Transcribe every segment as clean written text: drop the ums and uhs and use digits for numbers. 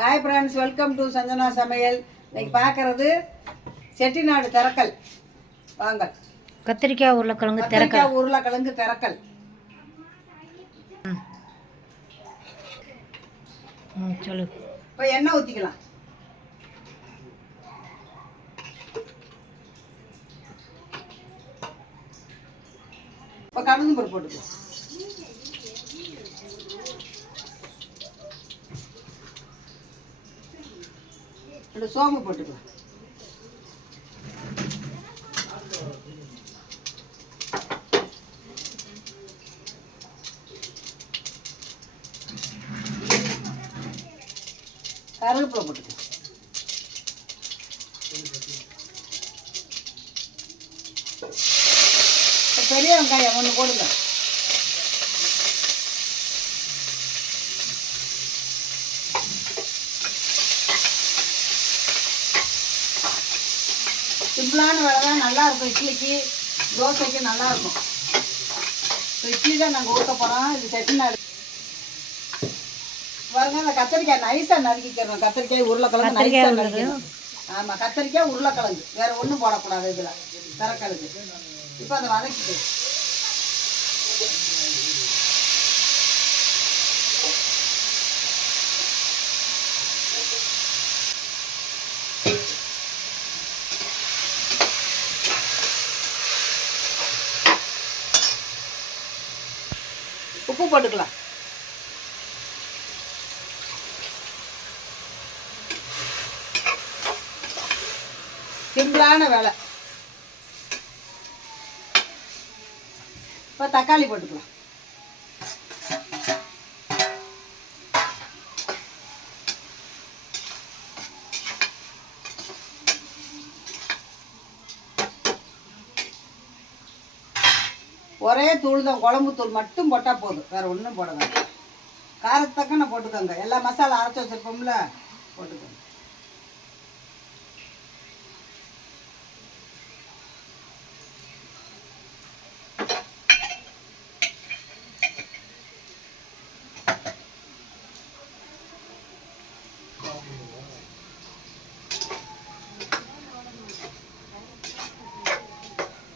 Hi friends, welcome to Sanjana சமையல். இன்னைக்கு பார்க்குறது செட்டிநாடு திரக்கல். வாங்க. கத்திரிக்காய் உருளைக்கிழங்கு திரக்கல். சொல்லு. இப்போ எண்ணெய் ஊற்றிக்கலாம். இப்போ கடுகு பருப்பு போட்டுக்கலாம். சோம்பு போட்டுக்கலாம். கருவேப்பிலை போட்டுக்கலாம். பெரிய வெங்காயம் ஒன்று போடுங்க. சிம்பிளான வேலை தான், நல்லாயிருக்கும். இட்லிக்கு தோசைக்கு நல்லாயிருக்கும். இப்போ இட்லி தான் நாங்கள் ஊற்ற போகிறோம். இது செட்டிநாடு பாருங்க. அந்த கத்திரிக்காய் நைஸாக நறுக்கிக்கிறோம். கத்திரிக்காய் உருளைக்கிழங்கு நைஸாக நறுக்கணும். ஆமாம், கத்திரிக்காய் உருளைக்கிழங்கு வேறு ஒன்றும் போடக்கூடாது இதில் திரக்கலுக்கு. இப்போ அதை வதக்கிட்டு உப்பு போட்டுக்கலாம். சிம்பிளான வேலை. இப்போ தக்காளி போட்டுக்கலாம். ஒரே தூள் தான், குழம்பு தூள் மட்டும் போட்டால் போதும், வேறு ஒன்றும் போட வேண்டாம். காரத்தக்கன போட்டுக்கோங்க. எல்லா மசாலா அரைச்சி வச்சுருப்போம்ல, போட்டுக்கோங்க.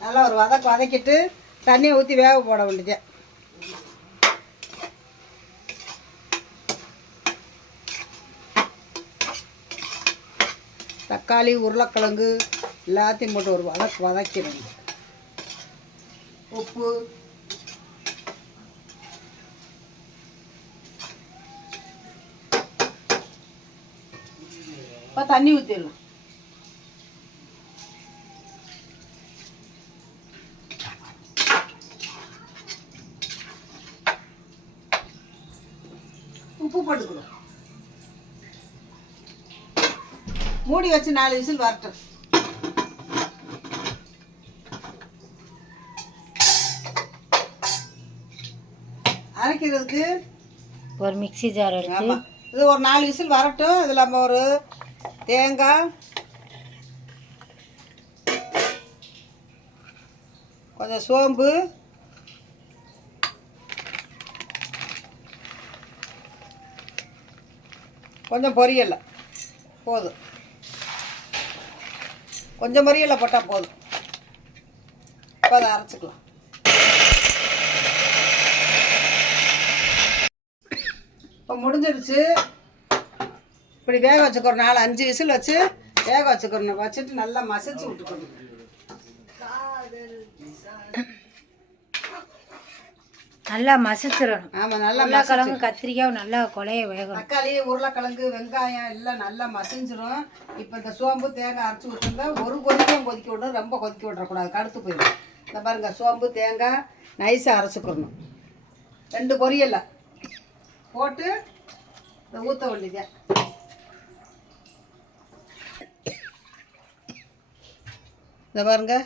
நல்லா ஒரு வதக்கிட்டு தண்ணியை ஊற்றி வேக போட வேண்டியது. தக்காளி உருளைக்கிழங்கு எல்லாத்தையும் போட்டு ஒரு வதக்கிடுங்க. உப்பு, இப்போ தண்ணி ஊற்றிடலாம். உப்பு போட்டுக்கணும். மூடி வச்சு 4 விசில் வரட்டும். அரைக்கிறதுக்கு ஒரு மிக்ஸி ஜார் எடுத்து இது ஒரு 4 விசில் வரட்டும். இதில் நம்ம ஒரு தேங்காய், கொஞ்சம் சோம்பு, கொஞ்சம் பொரியலை போதும். கொஞ்சம் பொரியலை போட்டால் போதும். இப்போ அதை அரைச்சிக்கலாம். இப்போ முடிஞ்சிருச்சு. இப்படி வேக வச்சுக்கிறோம். 4-5 விசில் வச்சு வேக வச்சுக்கிறோம். வச்சுட்டு நல்லா மசிச்சு விட்டுக்கணும். நல்லா மசிச்சிடணும். ஆமாம், நல்லா உருளைக்கிழங்கு கத்திரிக்காய் நல்லா கொலைய வேகும். தக்காளி உருளைக்கிழங்கு வெங்காயம் எல்லாம் நல்லா மசிஞ்சிடும். இப்போ இந்த சோம்பு தேங்காய் அரைச்சி விட்டுருந்தா ஒரு கொதிக்கும் கொதிக்க விடணும். ரொம்ப கொதிக்க விடக்கூடாது, கடுத்து போயிடும். இந்த பாருங்க, சோம்பு தேங்காய் நைஸாக அரைச்சிக்கிறணும். 2 பொரியலை போட்டு இதை ஊற்ற வேண்டியது. இந்த பாருங்க,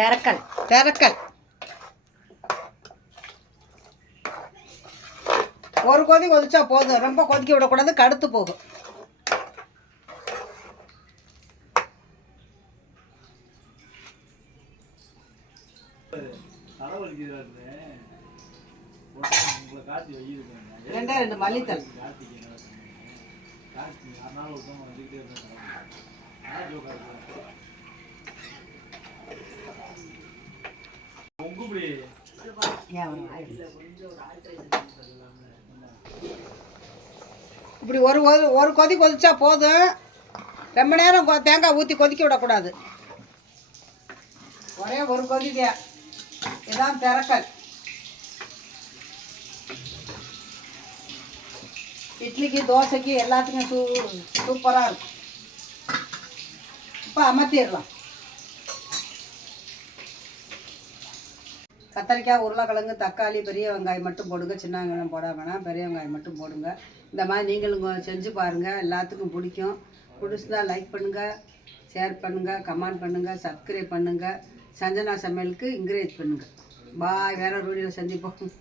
திரக்கல் ஒரு கொதி கொதிச்சா போதும். ரொம்ப கொதிக்க விடக்கூடாது, கடுத்து போகும். 2 மல்லித்தல். இப்படி ஒரு கொதி கொதிச்சா போதும். ரொம்ப நேரம் தேங்காய் ஊற்றி கொதிக்க விடக்கூடாது. ஒரே ஒரு கொதிக்க இதான் திறக்கல். இட்லிக்கு தோசைக்கு எல்லாத்துக்கும் சூப்பராக இருக்கும். இப்போ அமர்த்திடலாம். கத்திரிக்காய், உருளைக்கிழங்கு, தக்காளி, பெரிய வெங்காயம் மட்டும் போடுங்க. சின்ன வெங்காயம் போட வேணாம், பெரிய வெங்காயம் மட்டும் போடுங்க. இந்த மாதிரி நீங்களும் செஞ்சு பாருங்கள். எல்லாத்துக்கும் பிடிக்கும். பிடிச்சிருந்தா லைக் பண்ணுங்கள், ஷேர் பண்ணுங்கள், கமெண்ட் பண்ணுங்கள், சப்ஸ்கிரைப் பண்ணுங்கள். சஞ்சனா சமையலுக்கு என்கரேஜ் பண்ணுங்கள். பாய். வேற ஒரு வீடியோவில் சந்திப்போம்.